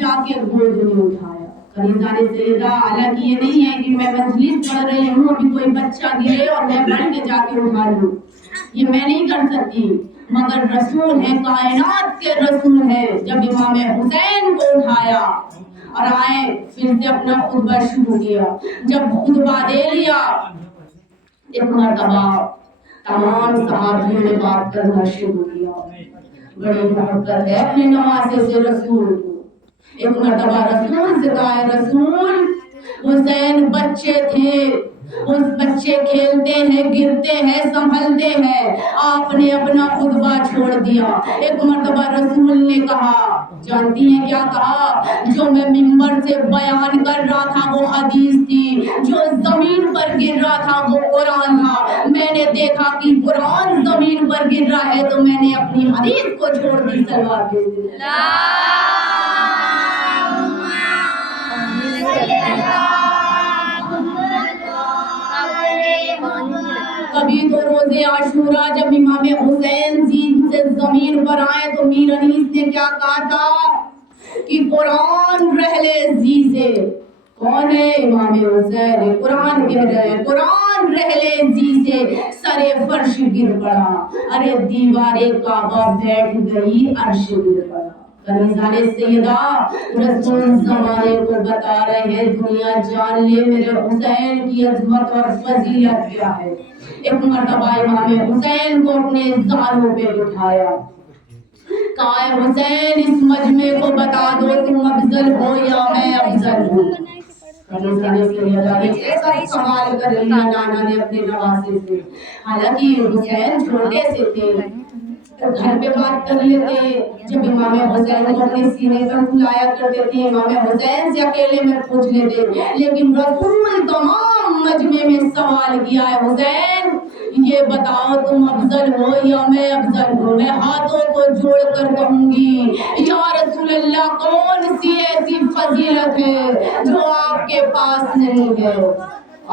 جا کے گود میں اٹھایا. کنیزہ سیدہ، حالانکہ یہ نہیں ہے کہ میں مجلس پڑھ رہی ہوں ابھی کوئی بچہ گرے اور میں بڑھ کے جا کے اٹھا لوں، یہ میں نہیں کر سکتی، مگر رسول ہے، کائنات کے رسول ہے. جب امام حسین کو اٹھایا اور آئے پھر سے اپنا خطبہ شروع کیا. جب خطبہ دے لیا ایک مرتبہ تمام صحابیوں نے بات کرنا شروع کیا. بڑی محبت ہے اپنے نواسے سے رسول کو. ایک مرتبہ رسول سے کہا، رسول حسین بچے تھے، اس بچے کھیلتے ہیں، گرتے ہیں، سنبھلتے ہیں، آپ نے اپنا خطبہ چھوڑ دیا. ایک مرتبہ رسول نے کہا، جانتی ہیں کیا کہا؟ جو میں منبر سے بیان کر رہا تھا وہ حدیث تھی، جو زمین پر گر رہا تھا وہ قرآن تھا. میں نے دیکھا کہ قرآن زمین پر گر رہا ہے تو میں نے اپنی حدیث کو چھوڑ دی. صلوات کبھی تو روزے عاشورہ جب امام حسین زین سے زمین پر آئے تو میر انیس نے کیا کہا تھا کہ قرآن رہ لے زی سے. کون ہے؟ امام حسین. قرآن کہہ رہے ہیں قرآن رہ لے زی سے. سرے فرش گر پڑا، ارے دیوار کعبہ بیٹھ گئی، عرش گر پڑا. کنیزہ سیدہ، رسول زمانے کو بتا رہے ہیں دنیا جان لے میرے حسین کی عظمت اور فضیلت کیا ہے. ایک مرتبہ امام حسین کو اپنے زانوں پہ بٹھایا، کہا حسین اس مجمع کو بتا دو تم افضل ہو یا میں افضل ہوں. ایسا سوال کر لیا نانا نے اپنے نواسے سے. حالانکہ حسین چھوٹے سے تھے تو گھر پہ بات کر لیتے، جب امام حسین کو اپنے سینے پر بلایا کرتے تھے امام حسین سے اکیلے میں پوچھ لیتے. لیکن رسول تمام مجمع میں سوال کیا ہے، حسین یہ بتاؤ تم افضل ہو یا میں افضل ہوں. میں ہاتھوں کو جوڑ کر کہوں گی یا رسول اللہ کون سی ایسی فضیلت ہے جو آپ کے پاس نہیں ہے؟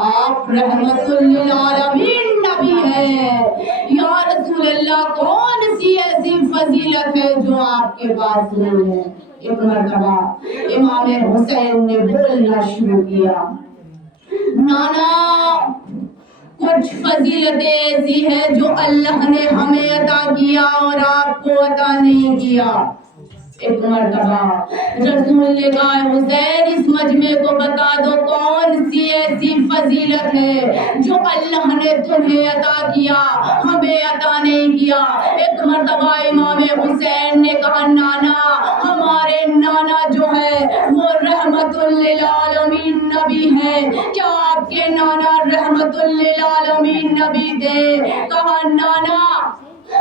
آپ رحمت للعالمین نبی ہیں. یا رسول اللہ کون سی ایسی فضیلت ہے جو آپ کے پاس نہیں ہے؟ ایک مرتبہ امام حسین نے بولنا شروع کیا، نانا کچھ فضیلتیں ایسی ہیں جو اللہ نے ہمیں عطا کیا اور آپ کو عطا نہیں کیا. ایک مرتبہ رسول نے کہا حسین اس مجمع کو بتا دو کون سی ایسی فضیلت ہے جو اللہ نے تمہیں عطا کیا ہمیں عطا نہیں کیا. ایک مرتبہ امام حسین نے کہا نانا ہمارے نانا جو ہے وہ رحمت للعالمین نبی ہے. کیا آپ کے نانا رحمت للعالمین نبی تھے؟ کہا نانا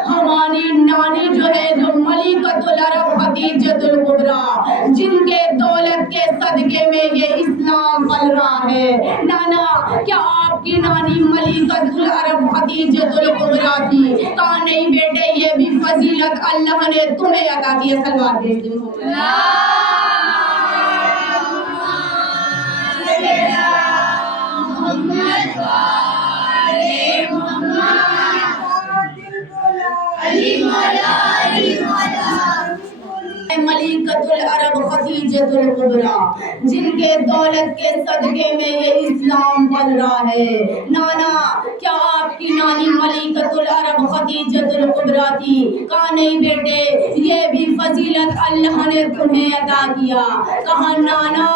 ہماری نانی جو ہے جو ملکۃ العرب خدیجۃ الکبریٰ جن کے دولت کے صدقے میں یہ اسلام پل رہا ہے. نانا کیا آپ کی نانی ملکۃ العرب خدیجۃ الکبریٰ تھی؟ کہا نہیں بیٹے یہ بھی فضیلت اللہ نے تمہیں عطا کی ہے. صلوات بھیج دو. ملکۃ العرب خدیجۃ الکبریٰ جن کے دولت کے صدقے میں یہ اسلام پل رہا ہے. نانا کیا آپ کی نانی ملکۃ العرب خدیجۃ الکبریٰ تھی؟ کہا نہیں بیٹے یہ بھی فضیلت اللہ نے تمہیں عطا کیا. کہا نانا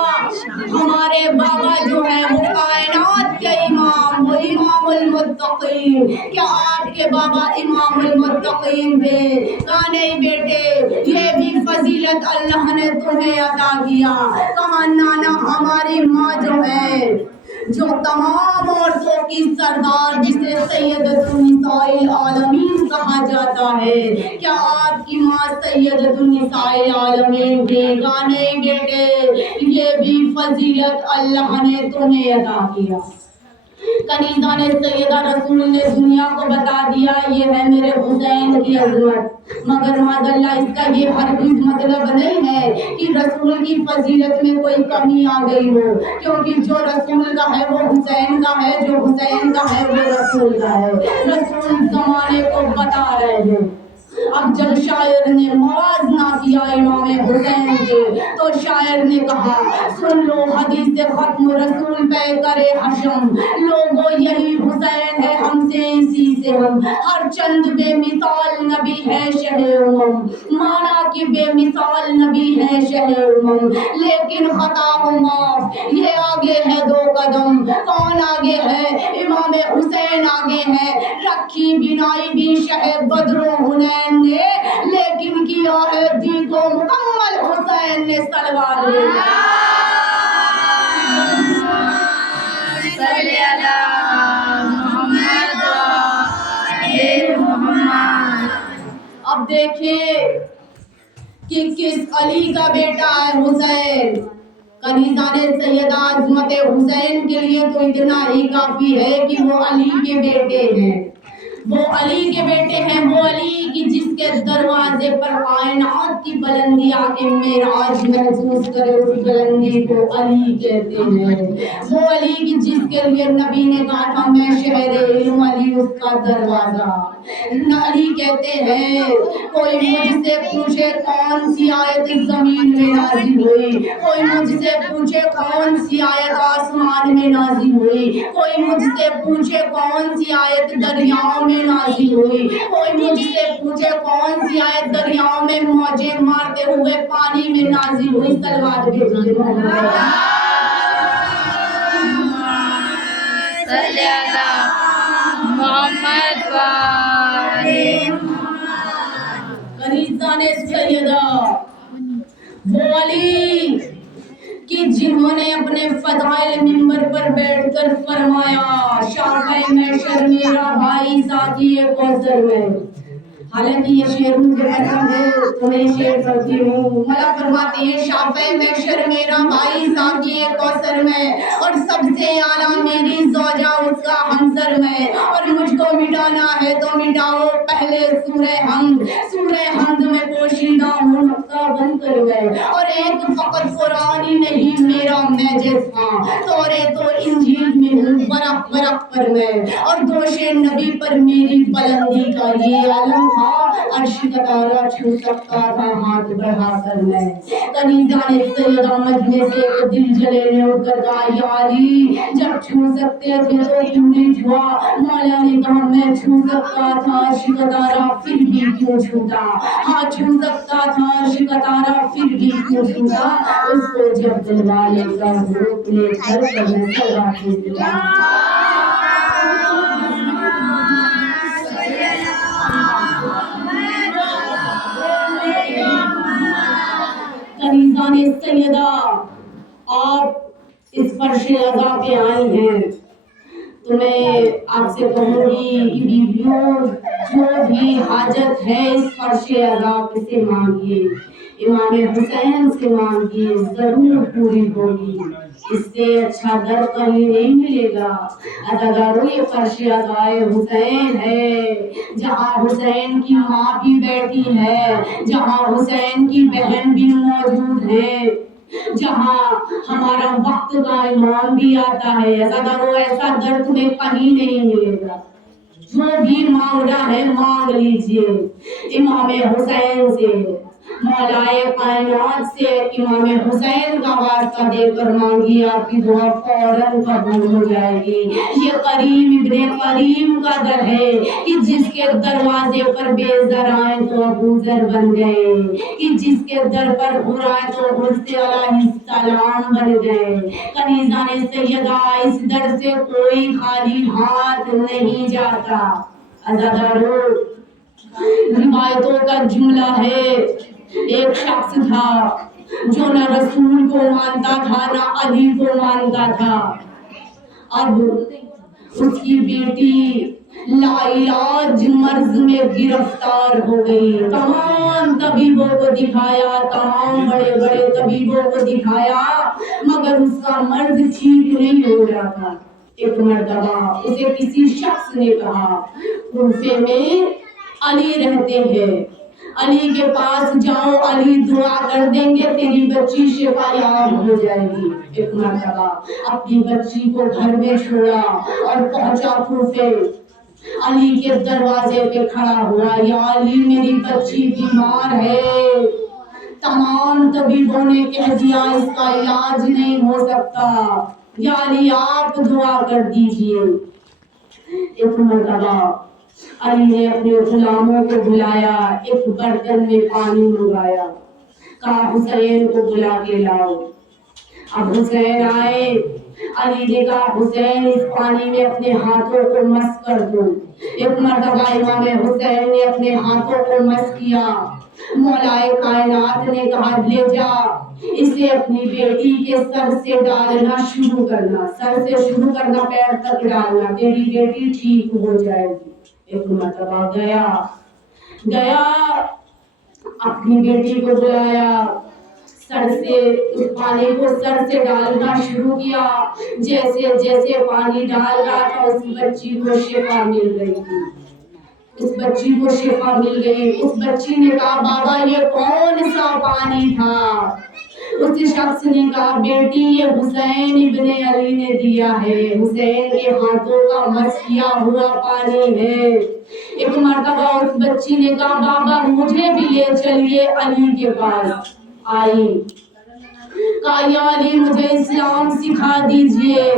ہمارے بابا جو ہے وہ کائنات کے امام، وہ امام المتقین. کیا آپ کے بابا امام المتقین تھے؟ کہا نہیں بیٹے یہ بھی فضیلت اللہ نے تمہیں عطا کیا. کہا نانا ہماری ماں جو ہے جو تمام عورتوں کی سردار جسے سیدۃ النساء العالمین کہا جاتا ہے، کیا آپ کی ماں سیدۃ النساء العالمین تھی؟ کہا نہیں بیٹے یہ بھی فضیلت اللہ نے تمہیں عطا کیا. کنیزہ سیدہ رسول نے دنیا کو بتا دیا یہ ہے میرے حسین کی عظمت. مگر معاذاللہ اس کا یہ ہرگز مطلب نہیں ہے کہ رسول کی فضیلت میں کوئی کمی آ گئی ہو، کیونکہ جو رسول کا ہے وہ حسین کا ہے، جو حسین کا ہے وہ رسول کا ہے. رسول زمانے کو بتا رہے ہیں اب جب شاعر نے موازنہ کیا امام حسین سے تو شاعر نے کہا سن لو حدیث ختم رسول پہ کرے حشم لوگو یہی حسین ہے ہم سے اسی سے ہم ہر چند بے مثال نبی ہے شہ امم مانا کہ بے مثال نبی ہے شہ امم لیکن خطا و معاف یہ آگے ہے 2 قدم کون آگے ہے امام حسین آگے ہے رکھی بینائی بھی شہ بدر و حنین نے لیکن کیا ہے دی کو مکمل حسین نے سلوات صلی اللہ محمد محمد. اب دیکھیں کہ کس علی کا بیٹا ہے حسین. کنیزان سیدہ عظمت حسین کے لیے تو اتنا ہی کافی ہے کہ وہ علی کے بیٹے ہیں. وہ علی کے بیٹے ہیں، وہ علی کی جس کے دروازے پر کائنات کی بلندی آ کے معراج محسوس کرے اس بلندی کو علی کہتے ہیں. وہ علی کی جس کے لیے نبی نے کہا تھا میں شہر علم علی اس کا دروازہ. علی کہتے ہیں کوئی مجھ سے پوچھے کون سی آیت زمین میں نازل ہوئی، کوئی مجھ سے پوچھے کون سی آیت آسمان میں نازل ہوئی، کوئی مجھ سے پوچھے کون سی آیت دریاؤں میں نازل ہوئی، کوئی مجھ سے پوچھے کون سی آیت دریاؤں میں موجیں مارتے ہوئے پانی میں نازل ہوئی. صلوات بھیجیے صلی اللہ محمد وآلہ. کنیزان سیدہ وہ علی کہ جنہوں نے اپنے فضائل منبر پر بیٹھ کر فرمایا شافع محشر میرا بھائی ساقی کوثر میں. حالانکہ یہ شعر مجھے پسند ہے تو میں شعر پڑھتی ہوں. مطلب فرماتے ہیں شافع محشر میرا بھائی ساقی کوثر میں اور سب سے اعلیٰ میری زوجہ اس کا ہمسر میں اور مجھ کو مٹانا ہے تو مٹاؤ پہلے سورہ حمد میں پوشیدہ ہوں نقطہ بند کر گئے اور ایک فقط قرآن ہی نہیں میرا میجز تھا توریت و انجیل میں ہوں برق پر میں اور دوش نبی پر میری بلندی کا یہ علم تھا عرش کا تارا چھو سکتا تھا ہاتھ بڑھا کر میں. کنیزان سیدہ مجلس سے ایک دل جلے نے اتر کہا یا علی جب چھو سکتے تھے تو کیوں نہیں چھوا. مولا نے کہا میں چھو سکتا تھا عرش کا تارا پھر بھی کیوں چھوتا. ہاں چھو سکتا تھا عرش کا تارا پھر بھی کیوں چھوتا. اس کو جب دل والے کا روپ لے کر میں سلوات بھیجتا. کنیزان سیدہ آپ اس فرش عزا پہ آئی ہیں تو میں آپ سے کہوں گی کہ بیویوں جو بھی حاجت ہے اس فرش عزا پہ سے مانگیے امام حسین سے مانگیے ضرور پوری ہوگی. اس سے اچھا در کہیں نہیں ملے گا. عزادارو یہ فرش عزائے حسین ہے جہاں حسین کی ماں بھی بیٹھی ہے جہاں حسین کی بہن بھی موجود ہے جہاں ہمارا وقت کا امام بھی آتا ہے. عزادارو ایسا در تمہیں کہیں نہیں ملے گا. جو بھی مانگنا ہے مانگ لیجئے امام حسین سے مولائے کائنات سے امام حسین کا واسطہ دے کر مانگی آپ کی دعا فوراً قبول ہو جائے گی. یہ کریم ابن کریم کا در ہے کہ جس کے دروازے پر بے زر آئے تو ابو ذر بن گئے کہ جس کے در پر حور آئے تو حور سے علیہ السلام بن گئے. کنیزان سیدہ اس در سے کوئی خالی ہاتھ نہیں جاتا. عزادارو روایتوں کا جملہ ہے ایک شخص تھا جو نہ رسول کو مانتا تھا نہ علی کو مانتا تھا. اب اس کی بیٹی لا علاج مرض میں گرفتار ہو گئی. تمام طبیبوں کو دکھایا تمام بڑے بڑے طبیبوں کو دکھایا مگر اس کا مرض ٹھیک نہیں ہو رہا تھا. ایک مرتبہ اسے کسی شخص نے کہا کوفے میں علی رہتے ہیں علی کے پاس جاؤ علی دعا کر دیں گے تیری بچی شفا یاب ہو جائے گی. ایک مرتبہ اپنی بچی کو گھر میں چھوڑا اور پہنچا کوفے. علی کے دروازے پہ کھڑا ہوا، یا علی میری بچی بیمار ہے، تمام طبیبوں نے کہہ دیا اس کا علاج نہیں ہو سکتا، یا علی آپ دعا کر دیجئے۔ ایک مرتبہ علی نے اپنے غلاموں کو بلایا، ایک برتن میں پانی منگایا، کہا حسین کو بلا کے لاؤ۔ اب حسین آئے، علی نے کہا حسین اس پانی میں اپنے ہاتھوں کو مس کر دو۔ ایک مرتبہ امام حسین نے اپنے ہاتھوں کو مس کیا، مولا کائنات نے کہا لے جا، اسے اپنی بیٹی کے سر سے ڈالنا شروع کرنا، سر سے شروع کرنا، پیر تک ڈالنا، تیری بیٹی ٹھیک ہو جائے گی۔ ایک مرتبہ گیا اپنی بیٹی کو بلایا، سر سے اس پانی کو سر سے ڈالنا شروع کیا، جیسے جیسے پانی ڈال رہا تھا اس بچی کو شفا مل رہی تھی، اس بچی کو شفا مل گئی۔ اس بچی نے کہا بابا یہ کون سا پانی تھا؟ اس شخص نے کہا بیٹی یہ حسین ابن علی نے دیا ہے، حسین کے ہاتھوں کا مس کیا ہوا پانی ہے۔ ایک مرتبہ اس بچی نے کہا بابا مجھے بھی لے چلیے علی کے پاس، آئی، کہا یا علی مجھے اسلام سکھا دیجئے،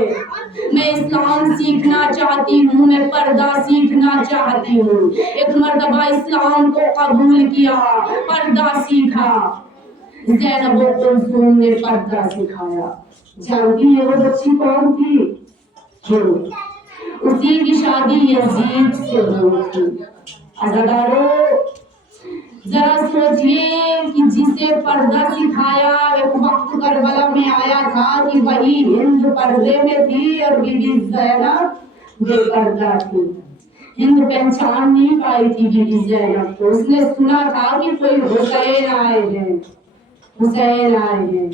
میں اسلام سیکھنا چاہتی ہوں، میں پردہ سیکھنا چاہتی ہوں۔ ایک مرتبہ اسلام کو قبول کیا، پردہ سیکھا، زینب و کلثوم نے پردہ سکھایا۔ جانتی ہے وہ بچی کون تھی؟ اسی کی شادی یزید سے ہوئی تھی۔ عزادارو ذرا سوچئے کہ جسے پردہ سکھایا ایک وقت کربلا میں آیا تھا کہ وہی ہند پردے میں تھی اور بی بی زینب بے پردہ تھی۔ ہند پہچان نہیں پائی تھی بی بی زینب کو، اس نے سنا تھا کہ کوئی حسین آئے ہیں، حسین آئے ہیں۔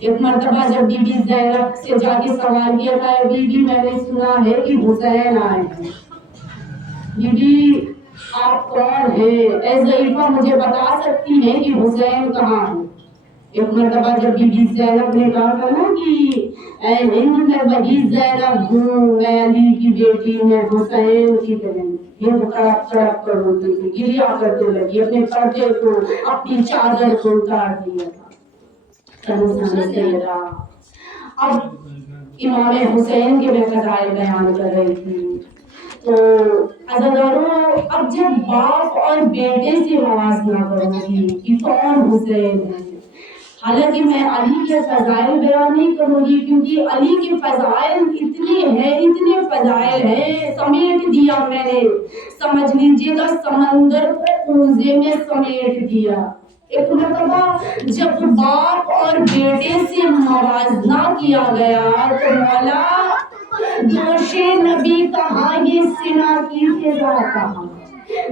ایک مرتبہ جب بی بی زینب سے جا کے سوال کیا تھا بی بی میں نے سنا ہے کہ حسین آئے ہیں، بی بی آپ کون ہیں؟ اے ضعیفہ مجھے بتا سکتی ہیں کہ حسین کہاں ہے؟ ایک مرتبہ جب بی بی زینب نے کہا تھا نا کہ اے ہند میں وہی زینب ہوں، میں علی کی بیٹی، میں حسین کی بہن، ہند تڑپ تڑپ کر روتی تھی، گریا کرتے لگی، اپنے پردے کو اپنی چادر کو اتار دیا تھا۔ اب امام حسین کے میں فضائل بیان کر رہی تھی تو عزاداروں اب جب باپ اور بیٹے سے موازنہ کروں گی کہ کون حسین ہے، حالانکہ میں علی کے فضائل بیان نہیں کروں گی کیونکہ علی کے فضائل اتنے فضائل ہیں، سمیٹ دیا میں نے، سمجھ لیجیے گا سمندر کو کوزے میں سمیٹ دیا۔ ایک مرتبہ جب باپ اور بیٹے سے موازنہ کیا گیا تو مولا دوش نبی کہاں، یہ سنا کی فضا کہاں،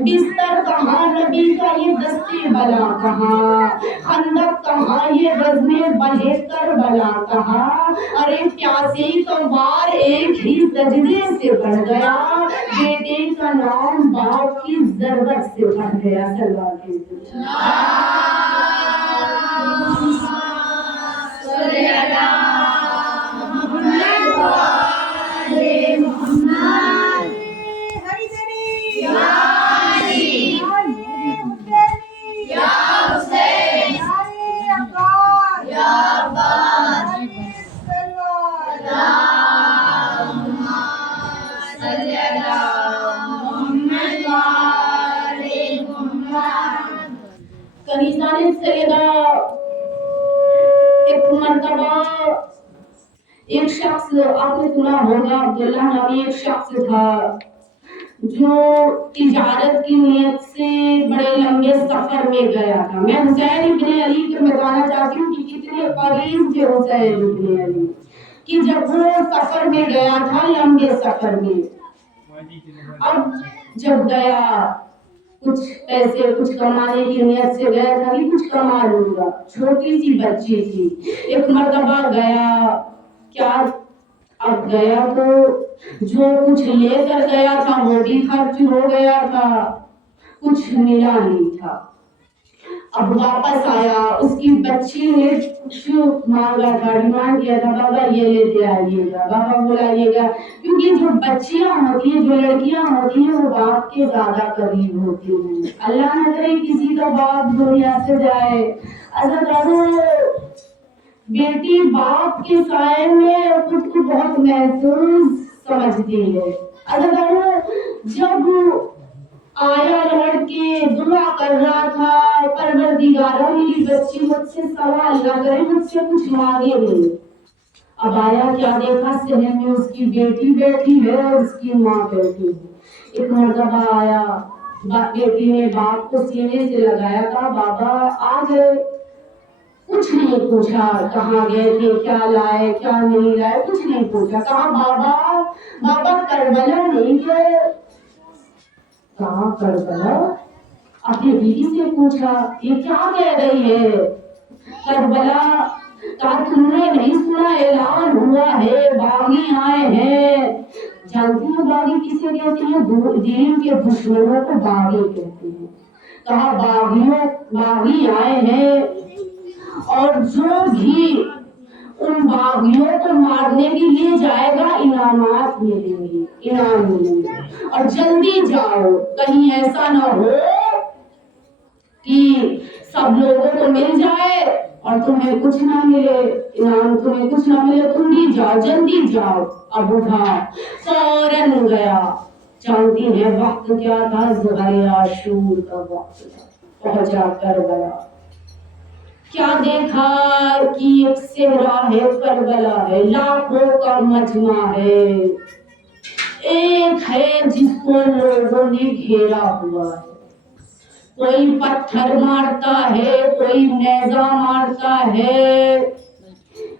بستر کہاں نبی کا یہ دستے بلا کہاں، خندق کہاں یہ رزمے بڑھے کربلا کہاں، ارے پیاسے کا وار ایک ہی سجدے سے بڑھ گیا، بیٹے کا نام باپ کی ضرورت سے بڑھ گیا۔ صلی اللہ علیہ وسلم۔ کنیزان سیدہ ایک مرتبہ ایک شخص، آپ نے سنا ہوگا عبداللہ نامی ایک شخص تھا جو تجارت کی نیت سے بڑے لمبے سفر میں گیا تھا۔ میں حسین ابن علی کے بتانا چاہتی ہوں کہ کتنے قریب تھے حسین ابن علی، کہ جب وہ سفر میں گیا تھا، لمبے سفر میں، اب جب گیا کچھ پیسے کچھ کمانے کی نیت سے گیا تھا کہ کچھ کما لوں گا، چھوٹی سی بچی تھی۔ ایک مرتبہ گیا، کیا اب گیا تو جو کچھ لے کر گیا تھا وہ بھی خرچ ہو گیا تھا، کچھ ملا نہیں تھا۔ اب واپس آیا، اس کی بچی نے کچھ مانگا تھا، ڈیمانڈ کیا تھا، بابا یہ لیتے آئیے گا، بابا بلائیے گا، کیونکہ جو بچیاں ہوتی ہیں، جو لڑکیاں ہوتی ہیں، وہ باپ کے زیادہ قریب ہوتی ہیں۔ اللہ نہ کرے کسی کا باپ دنیا سے جائے۔ بیٹی باپ کے سائے میں خود کو بہت محفوظ سمجھتی ہے۔ جب آیا لڑ کے دعا کر رہا تھا، پروردگارا میری بچی مجھ سے سوال نہ کرے، مجھ سے کچھ مانگے نہیں۔ اب آیا کیا دیکھا، صحن میں اس کی بیٹی بیٹھی ہے اور اس کی ماں بیٹھی ہے۔ ایک مرتبہ آیا، بیٹی نے باپ کو سینے سے لگایا، کہا بابا آ گئے، کچھ نہیں پوچھا کہاں گئے تھے، کیا لائے کیا نہیں لائے، کچھ نہیں پوچھا۔ کہا بابا کربلا نہیں گئے؟ کہا کربلا؟ اپنی بیوی سے پوچھا یہ کیا کہہ رہی ہے کربلا؟ کہا تم نے نہیں سنا اعلان ہوا ہے، باغی آئے ہیں؟ جانتی ہو باغی کسے کہتے ہیں؟ دین کے دشمنوں کو باغی کہتے ہیں۔ کہا باغی آئے ہیں، اور جو بھی ان باغیوں کو مارنے کے لیے جائے گا انعامات ملیں گے، انعام ملیں گے، اور جلدی جاؤ، کہیں ایسا نہ ہو کہ سب لوگوں کو مل جائے اور تمہیں کچھ نہ ملے، انعام تمہیں کچھ نہ ملے، تم بھی جاؤ، جلدی جاؤ۔ اب اٹھا فوراً گیا۔ جانتی ہیں وقت کیا تھا؟ ظہر عاشور کا وقت تھا۔ پہنچا کربلا، کیا دیکھا کہ ایک صحرا ہے، کربلا ہے، لاکھوں کا مجمع ہے، ایک ہے جس کو لوگوں نے گھیرا ہوا ہے، کوئی پتھر مارتا ہے، کوئی نیزہ مارتا ہے،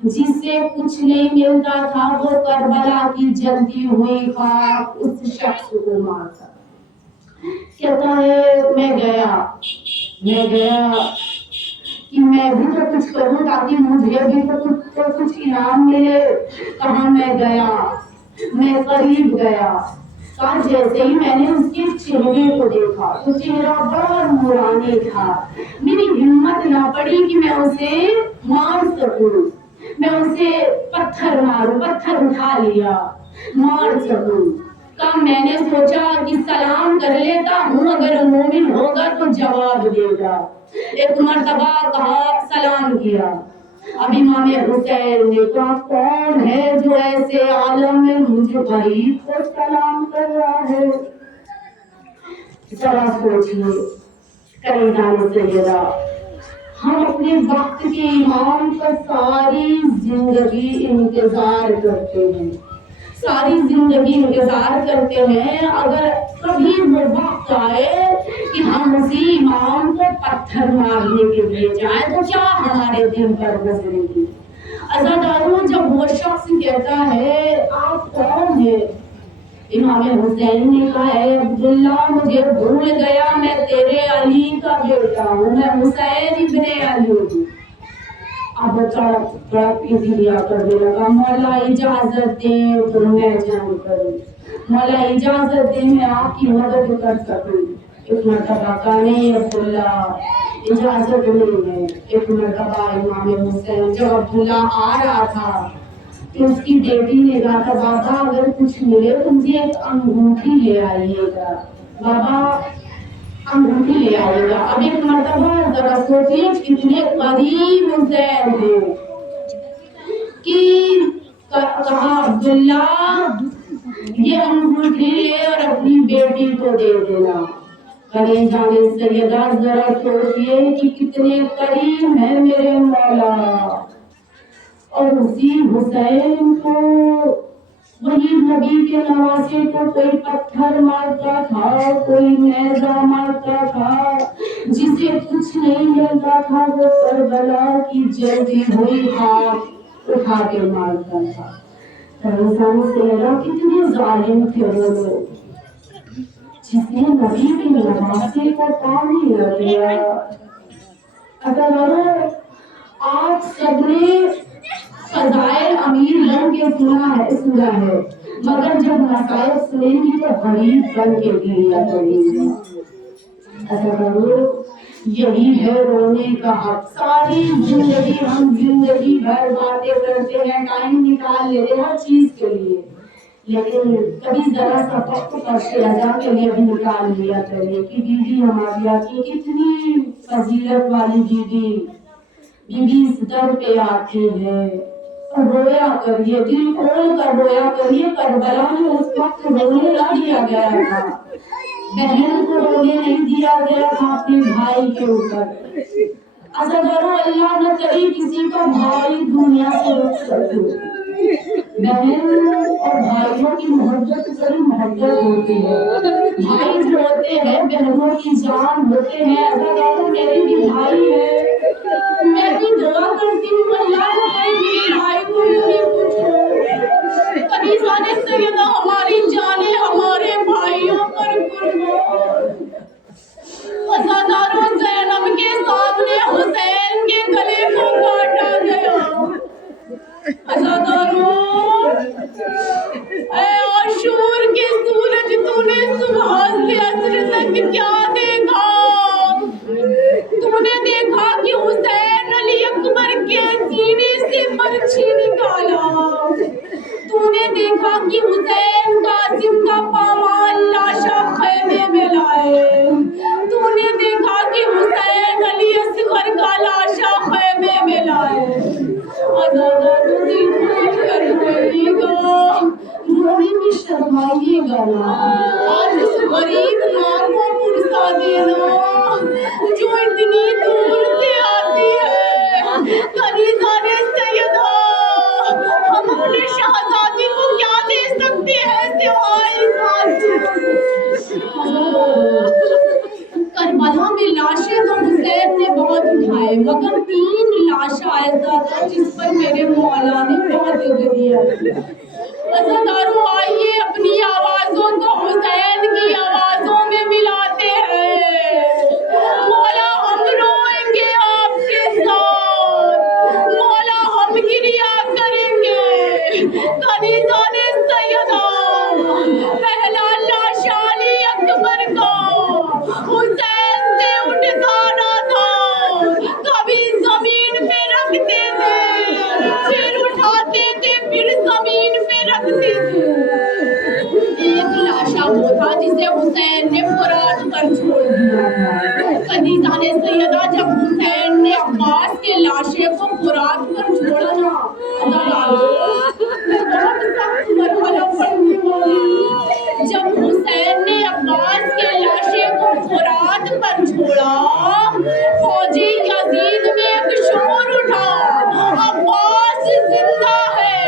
جس سے کچھ نہیں ملتا تھا وہ کربلا کی جلتی ہوئی خاک اس شخص کو مارتا۔ کہتا ہے میں گیا کہ میں بھی تو کچھ کروں تاکہ مجھے بھی تو کچھ انعام ملے۔ کہاں میں گیا، میں قریب گیا، کہا جیسے ہی میں نے اس کے چہرے کو دیکھا تو چہرہ بڑا نورانی تھا، میری ہمت نہ پڑی کہ میں اسے مار سکوں، میں اسے پتھر ماروں، پتھر اٹھا لیا مار سکوں۔ کہا میں نے سوچا کہ سلام کر لیتا ہوں، اگر مومن ہوگا تو جواب دے گا۔ ایک مرتبہ کہا، سلام کیا۔ اب امام حسین نے کہا کون ہے جو ایسے عالم میں مجھے غریب کو سلام کر رہا ہے؟ ذرا سوچیے کریمان سیدہ، ہم اپنے وقت کے امام کا ساری زندگی انتظار کرتے ہیں، ساری زندگی انتظار کرتے ہیں، اگر کبھی وہ وقت آئے کہ ہم اسی امام کو پتھر مارنے کے لیے جائیں تو کیا ہمارے دل پر گزرے گی؟ عزاداروں، جب وہ شخص کہتا ہے آپ کون ہیں؟ امام حسین نے کہا اے عبداللہ مجھے بھول گیا، میں تیرے علی کا بیٹا ہوں، میں حسین ابن علی ہوں۔ اب بڑا پیٹی دیا کرنے لگا، مولا اجازت دیں تو میں جنگ کروں، مولا اجازت دیں میں آپ کی مدد کر سکوں۔ ایک مرتبہ کہا نہیں عبداللہ اجازت نہیں ہے۔ ایک مرتبہ امام حسین جب عبداللہ آ رہا تھا تو اس کی بیٹی نے کہا تھا بابا اگر کچھ ملے تو مجھے ایک انگوٹھی لے آئیے گا، بابا انگوٹھی لے آئے گا۔ اب ایک مرتبہ ذرا سوچیے کتنے قریب حسین ہے کہ کہا عبداللہ یہ انگوٹھی لے اور اپنی بیٹی کو دے دینا۔ کریں جانے سیدہ ذرا سوچیے کہ کتنے قریب ہے میرے مولا، اور اسی حسین کو وہی نبی کے نواسے کو کوئی پتھر مارتا تھا، کوئی نیزہ مارتا تھا، جسے کچھ نہیں ملتا تھا وہ کربلا کی جلتی ہوئی خاک اٹھا کے مارتا تھا۔ انسان سیدہ کتنے ظالم تھے وہ لوگ، جس نے نبی کے نواسے کو پانی نہ دیا۔ اگر آپ سب نے فضائل امیر بن کے سنا ہے، مگر جب مسائل سنیں گی تو غریب بن کے گریا کریں گے۔ یہی ہے رونے کا حق. ساری زندگی ہم زندگی بھر باتیں کرتے ہیں، ٹائم نکال لیتے ہر چیز کے لیے، لیکن کبھی ذرا سا وقت فرش رضا کے لیے بھی نکال لیا کریے کہ بی بی ہماری آپ کی کتنی فضیلت والی بی بی اس در پہ آتی ہے. اور رویا کریے، دل کھول کر رویا کریے. کربلا میں اس وقت رونے نہ دیا گیا تھا، بہن کو رونے نہیں دیا گیا تھا اپنے بھائی کے اوپر. عزیزانو، اللہ نہ کرے کسی کا بھائی دنیا سے رخصت ہو. بہن اور بھائیوں کی محبت بڑی محبت ہوتی ہے. بھائی جو ہوتے ہیں بہنوں کی جان ہوتے ہیں. عزیزانو، میرے بھی بھائی ہے، میں بھی دعا کرتی ہوں اللہ نہ کرے میرے بھائی کو کبھی کچھ ہو. کبھی جانے سیدہ ہماری جانیں ہمارے بھائیوں پر قربان. عزاداروں، زینب کے سامنے حسین کے گلے کو کاٹا گیا. عزاداروں، اے عاشور کے سورج، تو نے صبح سے عصر تک کیا دیکھا؟ تو نے دیکھا کہ حسین علی اکبر کے سینے سے برچھی نکالا. تو نے دیکھا کہ حسین قاسم کا پامال لاشا خیمے میں لائے. تو نے دیکھا کہ حسین علی اصغر کا لاشا خیمے میں لائے. عزاداروں، دل کھول کر روئیے گا، رونے میں شرمائیے گا نا. آج اس غریب ماں کو پرسا دینا جو اتنی دور سے آتی ہے. کنیزان سیدہ، ہم اپنے شہزادی کو کیا دے سکتے ہیں سوائے کربلا میں لاشیں تو حسین نے بہت اٹھائے، مگر 3 لاشیں ایسا تھا جس پر میرے مولا نے بہت گریہ کیا. عزاداروں، آئیے اپنی آوازوں کو حسین کی آوازوں میں ملاتے ہیں. مولا ہم روئیں گے آپ کے ساتھ، مولا ہم گریہ کریں گے. کنیزان سیدہ، پہلا لاشا علی اکبر کا حسین سے اٹھتا نہ تھا. کبھی زمین پہ رکھتے تھے، پھر اٹھاتے تھے، پھر زمین پہ رکھتے تھے. ایک لاشا وہ تھا جسے حسین نے فرات پر چھوڑ دیا تھا. کنیزان سیدہ، جب حسین نے عباس کے لاشے کو فرات پر چھوڑا نا، بہت سخت مرحلہ پڑنے والی. جب حسین نے عباس کے لاشے کو فرات پر چھوڑا، فوجی یزید میں ایک شور اٹھا، عباس زندہ ہے،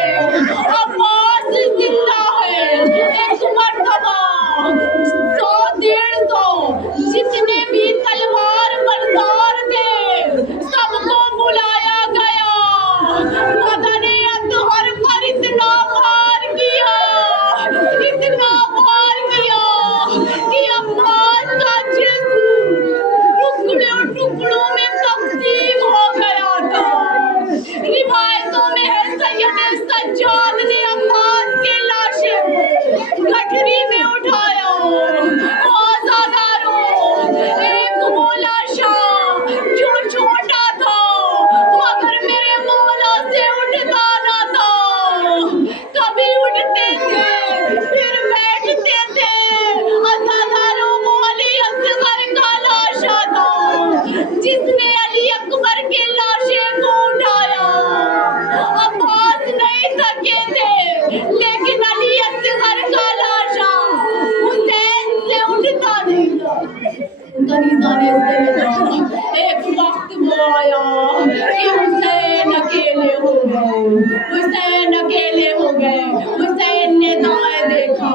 عباس زندہ ہے. ایک مرتبہ 100-150 جتنے بھی تلوار بردار تھے سب کو بلایا گیا. مدن اطہر پر اتنا وار کیا کہ عباس کا جسم ٹکڑوں میں تقسیم ہو گیا تھا. روایتوں میں ہے سید سجاد نے عباس کے لاشے کو گٹھری میں اٹھایا. آزاداروں، ایک وہ لاشا جو چھوٹا تھا مگر میرے مولا سے اٹھتا نہ تھا. کبھی اٹھتے تھے پھر بیٹھتے تھے. آزاداروں، وہ علی اصغر کا لاشا تھا جس نے علی اکبر کے لاشے کو اٹھایا. عباس نہیں تھکے تھے لیکن علی اصغر کا لاشا حسین سے اٹھتا نہیں تھا. کنیزان سیدہ، ایک وقت وہ آیا کہ حسین اکیلے ہو گئے، حسین اکیلے ہو گئے. حسین نے دائیں دیکھا،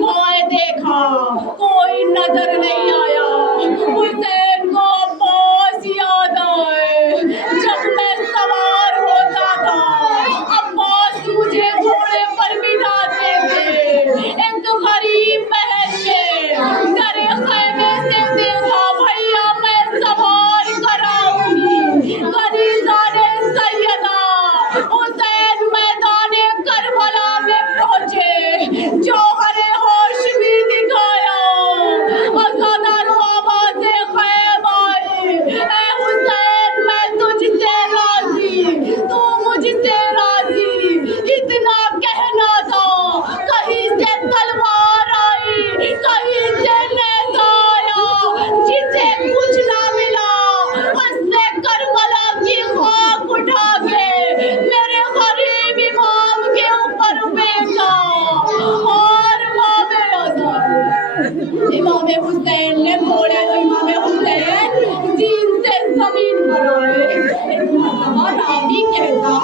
بائیں دیکھا، کوئی نظر نہیں آیا. حسین کو عباس یاد آئے. جب میں سوار ہوتا تھا عباس مجھے گھوڑے پر بٹھاتے تھے. ایک غریب بہن نے در خیمے سے دیکھا، بھیا میں سوار کراؤں گی. کنیزان سیدہ، حسین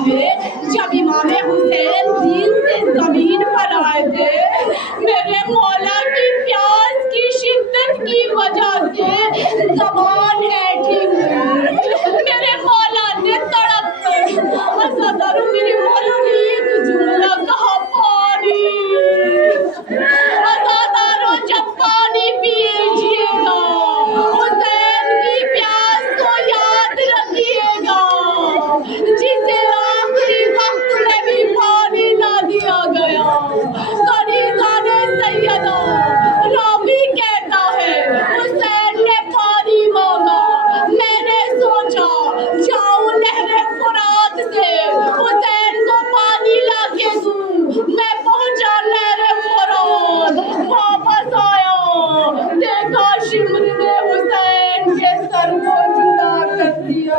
ہے جب امام حسین دین سے زمین پر آئے تھے میرے مولا کی پیاس کی شدت کی وجہ سے زبان ایٹھی ہوئی میرے مولا نے تڑپ کر عزادارو میرے مولا نے ایک جملہ کہا پانی عزادارو جب پانی پیجیے گا حسین کی پیاس کو یاد رکھیے گا جسے آخری وقت میں بھی پانی نہ دیا گیا غریزان سیدہ راوی کہتا ہے حسین نے پانی مانگا میں نے سوچا جاؤں نہر فرات سے حسین کو پانی لا کے دوں میں پہنچا نہر فرات واپس آیا دیکھا شمر نے حسین کے سر کو جدا کر دیا